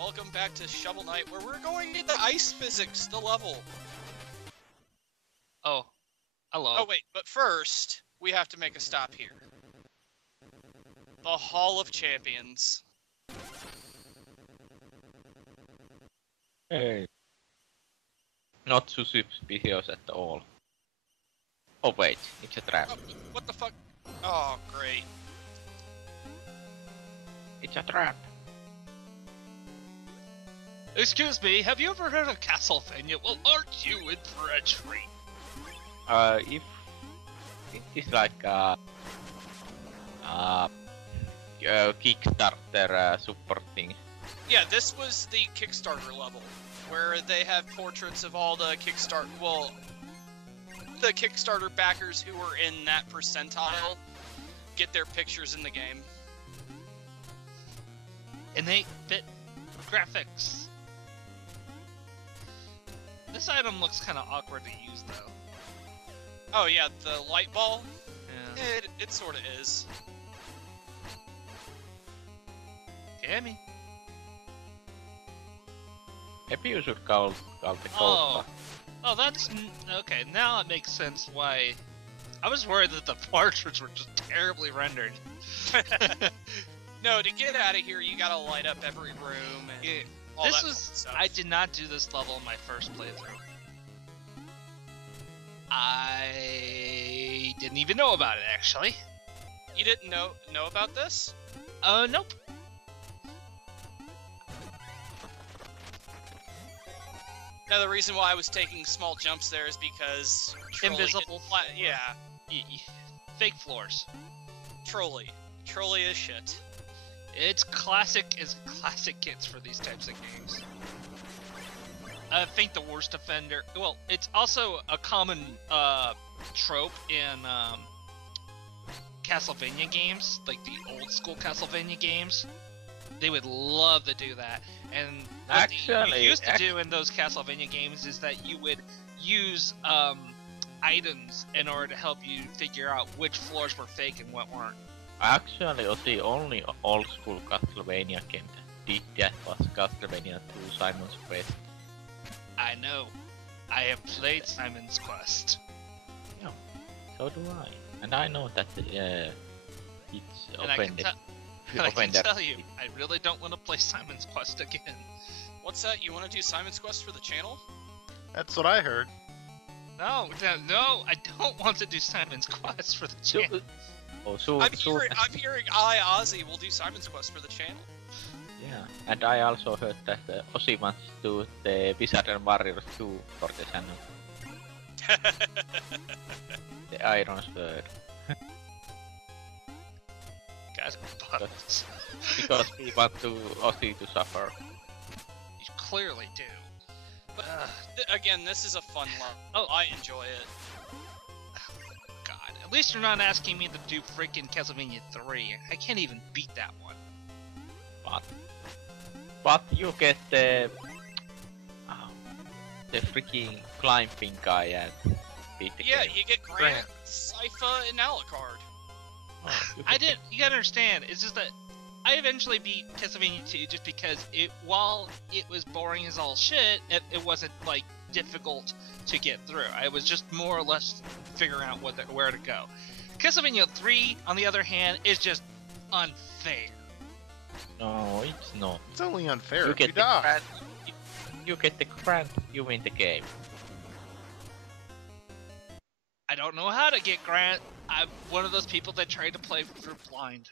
welcome back to Shovel Knight, where we're going into ice physics, the level. Oh, hello. Oh wait, but first, we have to make a stop here. The Hall of Champions. Hey. Not suspicious at all. Oh wait, it's a trap. Oh, what the fuck? Oh, great. It's a trap. Excuse me, have you ever heard of Castlevania? Well, aren't you in for a treat? If it is like Kickstarter support thing. Yeah, this was the Kickstarter level, where they have portraits of all the the Kickstarter backers who were in that percentile get their pictures in the game. And 8-bit graphics. This item looks kind of awkward to use, though. Oh yeah, the light ball? Yeah. It sort of is. Gammy. Maybe you should call the code. Oh, that's... Okay, now it makes sense why... I was worried that the portraits were just terribly rendered. No, to get out of here, you gotta light up every room and all that stuff. I did not do this level in my first playthrough. I didn't even know about it, actually. You didn't know about this? Nope. Now, the reason why I was taking small jumps there is because... Invisible. Yeah. Fake floors. Trolly. Trolly is shit. It's classic hits for these types of games. I think the worst offender... Well, it's also a common trope in Castlevania games, like the old school Castlevania games. They would love to do that. And what you used to do in those Castlevania games is that you would use items in order to help you figure out which floors were fake and what weren't. Actually, the only old school Castlevania game that did that was Castlevania 2 Simon's Quest. I know. I have played Simon's Quest. Yeah, so do I. And I know that it's offended. I can tell you, I really don't want to play Simon's Quest again. What's that? You want to do Simon's Quest for the channel? That's what I heard. No, I don't want to do Simon's Quest for the channel. I'm hearing Ozzy will do Simon's Quest for the channel. Yeah, and I also heard that Ozzy wants to do the Wizard and Warriors 2 for the channel. The Iron Sword. Guys, buttons. Because we want Ozzy to suffer. You clearly do. But again, this is a fun level. Oh, I enjoy it. God, at least you're not asking me to do freaking Castlevania 3. I can't even beat that one. But you get the freaking climbing guy and beat the game. You get Grant, Sypha, and Alucard. You gotta understand, it's just that I eventually beat Castlevania 2 just because while it was boring as all shit, it wasn't, like, difficult to get through. I was just more or less figuring out where to go. Castlevania 3, on the other hand, is just unfair. No, it's not. It's only unfair You if get you the die. grant, you get the grant, you win the game. I don't know how to get Grant. I'm one of those people that try to play for blind.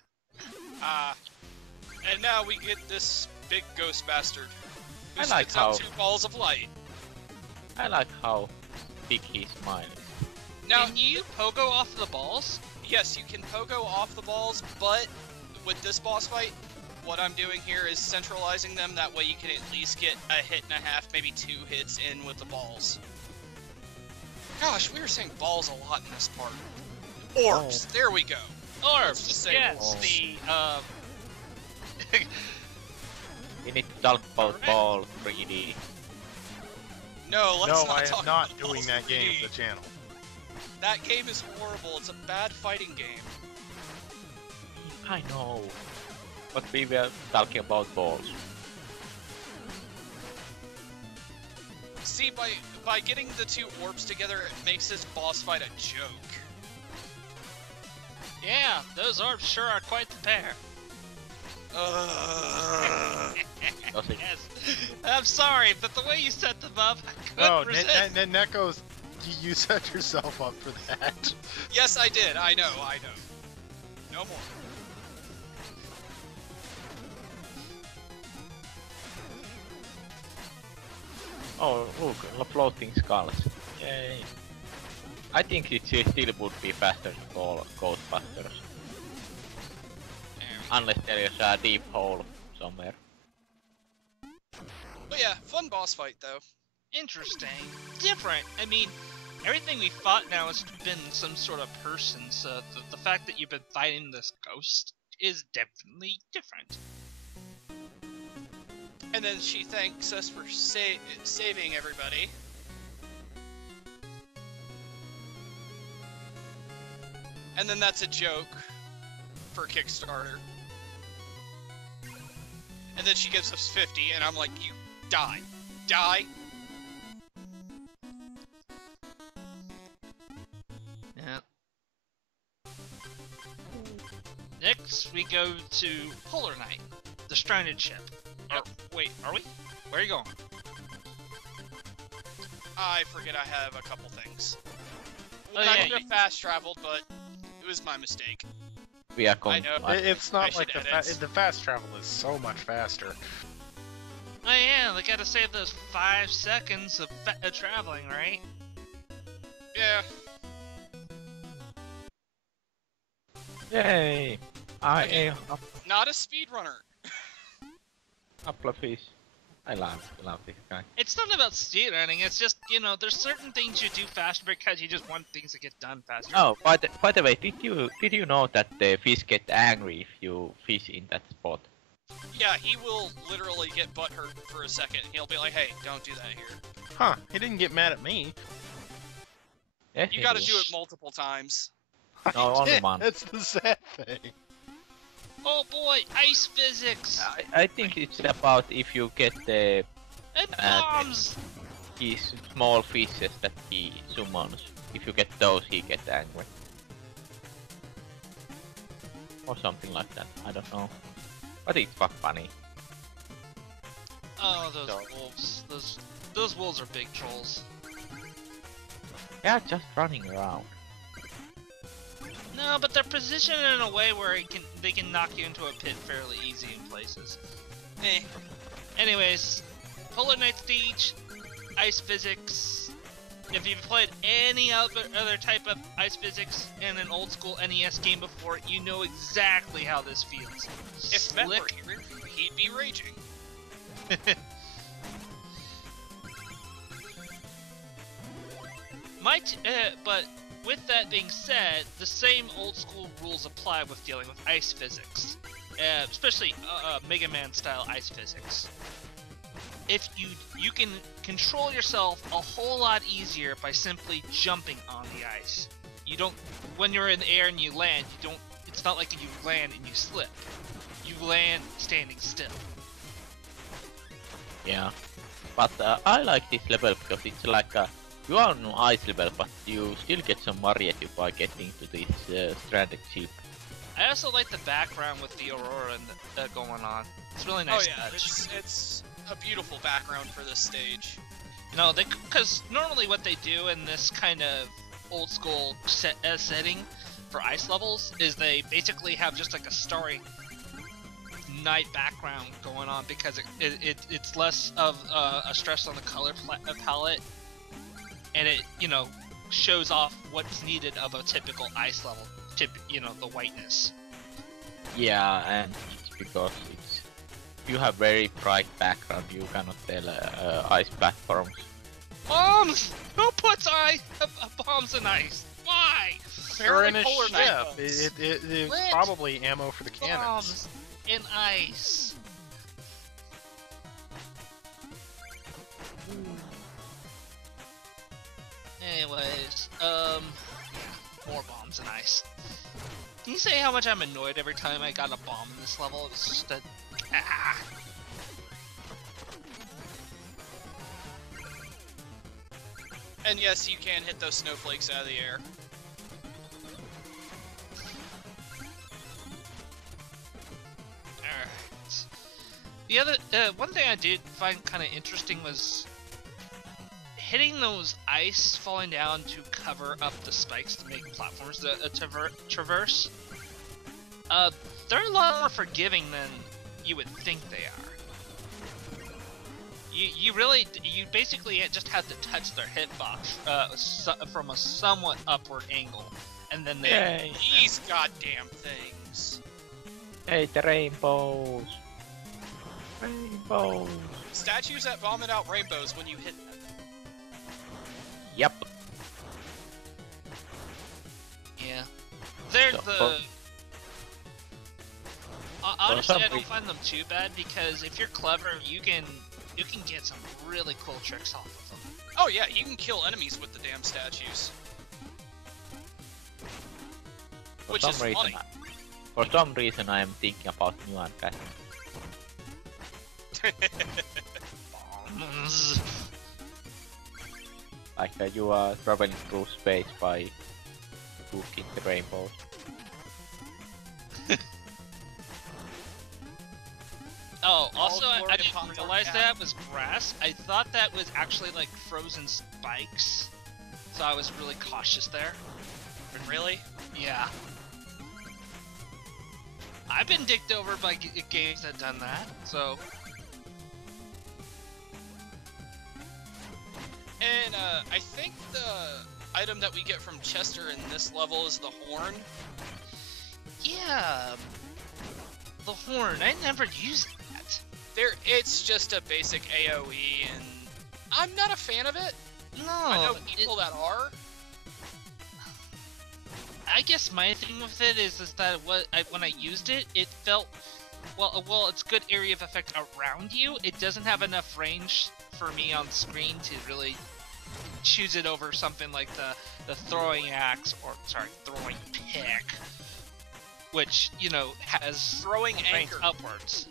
And now we get this big ghost bastard who I like spits out 2 balls of light. I like how big his smile is. Now, can you pogo off the balls? Yes, you can pogo off the balls, but with this boss fight, what I'm doing here is centralizing them. That way you can at least get a hit and a half, maybe 2 hits in with the balls. Gosh, we were saying balls a lot in this part. Orbs, there we go. Orbs, just say yes, balls. We need to talk about ball 3D. No, let's not I talk am not about doing balls that game 3D. for the channel. That game is horrible. It's a bad fighting game. I know. But we were talking about balls. See, by getting the two orbs together, it makes this boss fight a joke. Yeah, those orbs sure are quite the pair. Yes. I'm sorry, but the way you set them up, I couldn't resist. Neko's... You set yourself up for that. Yes, I did. I know. No more. Oh, look, floating skulls. Yay. I think it still would be faster to call Ghostbusters. Unless there is a deep hole somewhere. But yeah, fun boss fight though. Interesting. Different. I mean, everything we fought now has been some sort of person, so the fact that you've been fighting this ghost is definitely different. And then she thanks us for saving everybody. And then that's a joke for Kickstarter. And then she gives us 50, and I'm like, you die. Die. Yeah. Next, we go to Polar Knight, the stranded ship. Yep. Wait, are we? Where are you going? I forget I have a couple things. Oh, I yeah, could have fast traveled, but it was my mistake. We are I know. It's not I like should the fast travel is so much faster. Oh yeah, they gotta save those 5 seconds of traveling, right? Yeah. Yay! I Okay. am Not a speedrunner. couple of fish. I love this guy. It's not about speedrunning, it's just, you know, there's certain things you do faster because you just want things to get done faster. Oh, by the way, did you know that the fish get angry if you fish in that spot? Yeah, he will literally get butthurt for a second. He'll be like, hey, don't do that here. Huh, he didn't get mad at me. Yes, You he gotta did. do it multiple times. No, only one. That's the sad thing. Oh boy, ice physics! I think it's about if you get the And bombs! these small fishes that he summons. If you get those, he gets angry. Or something like that. I don't know. But it's funny. Oh, those So- wolves. Those wolves are big trolls. Yeah, just running around. No, but they're positioned in a way where they can knock you into a pit fairly easy in places. Eh. Anyways, Polar Knight stage, ice physics. If you've played any other type of ice physics in an old school NES game before, you know exactly how this feels. If Matt were Slick. here, he'd be raging. But with that being said, the same old school rules apply with dealing with ice physics, especially Mega Man style ice physics. If you can control yourself a whole lot easier by simply jumping on the ice. You don't, when you're in the air and you land, you don't. It's not like you land and you slip. You land standing still. Yeah. But I like this level because it's like you are on ice level, but you still get some variety by getting to this stranded ship. I also like the background with the aurora and, going on. It's really nice. Oh yeah, it's a beautiful background for this stage. No, because normally what they do in this kind of old school setting for ice levels is they basically have just like a starry night background going on because it's less of a stress on the color palette, and it, you know, shows off what's needed of a typical ice level. You know, the whiteness. Yeah, and it's because you have very bright background, you cannot tell ice platforms. Bombs! Who puts bombs in ice? Why? They're in a Polar Knight ship. does. It's What? probably ammo for the cannons. Bombs in ice. Anyways, more bombs in ice. Can you say how much I'm annoyed every time I got a bomb in this level? It's just a... And yes, you can hit those snowflakes out of the air. Alright. The other, one thing I did find kind of interesting was hitting those ice falling down to cover up the spikes to make platforms to traverse. They're a lot more forgiving than you would think they are. You basically just have to touch their hitbox from a somewhat upward angle, and then they. Yay. These goddamn things. Hey, the rainbows! Rainbows! Statues that vomit out rainbows when you hit them. Yep. Yeah. They're So, the. Honestly, some I don't reason- find them too bad because if you're clever, you can get some really cool tricks off of them. Oh yeah, you can kill enemies with the damn statues. Which is funny. For some reason, I am thinking about Nuan Cat. Like you are traveling through space by looking the rainbows. Oh, also, All I glory to didn't Pop-Tart realize Cat. that was grass. I thought that was actually like frozen spikes, so I was really cautious there. Really? Yeah. I've been dicked over by games that done that, so. And I think the item that we get from Chester in this level is the horn. Yeah. The horn, I never used that. It's just a basic AoE, and I'm not a fan of it. No. I know people that are. I guess my thing with it is that when I used it, it felt well. It's good area of effect around you. It doesn't have enough range for me on screen to really choose it over something like the throwing axe or throwing pick, which has Throwing range anchor. upwards.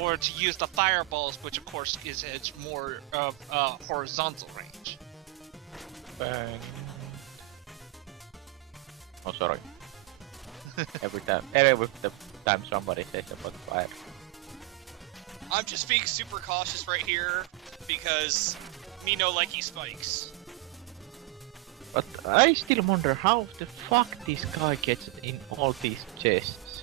Or to use the fireballs, which of course is it's more of horizontal range. Bang. Oh, sorry. every time somebody says about fire. I'm just being super cautious right here because me no likey spikes. But I still wonder how the fuck this guy gets in all these chests.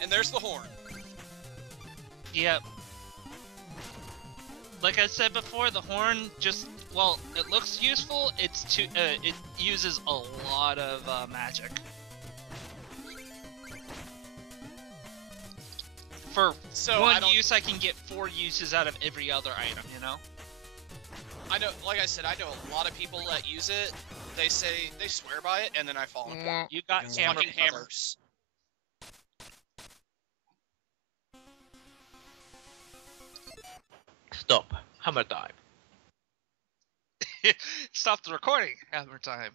And there's the horn. Yep. Like I said before, the horn it looks useful. It uses a lot of magic. For So one use, I can get 4 uses out of every other item. I know, like I said, I know a lot of people that use it. They say they swear by it, and then I fall into it. You got It's hammer fucking cover. hammers. Stop. Hammer time. Stop the recording. Hammer time.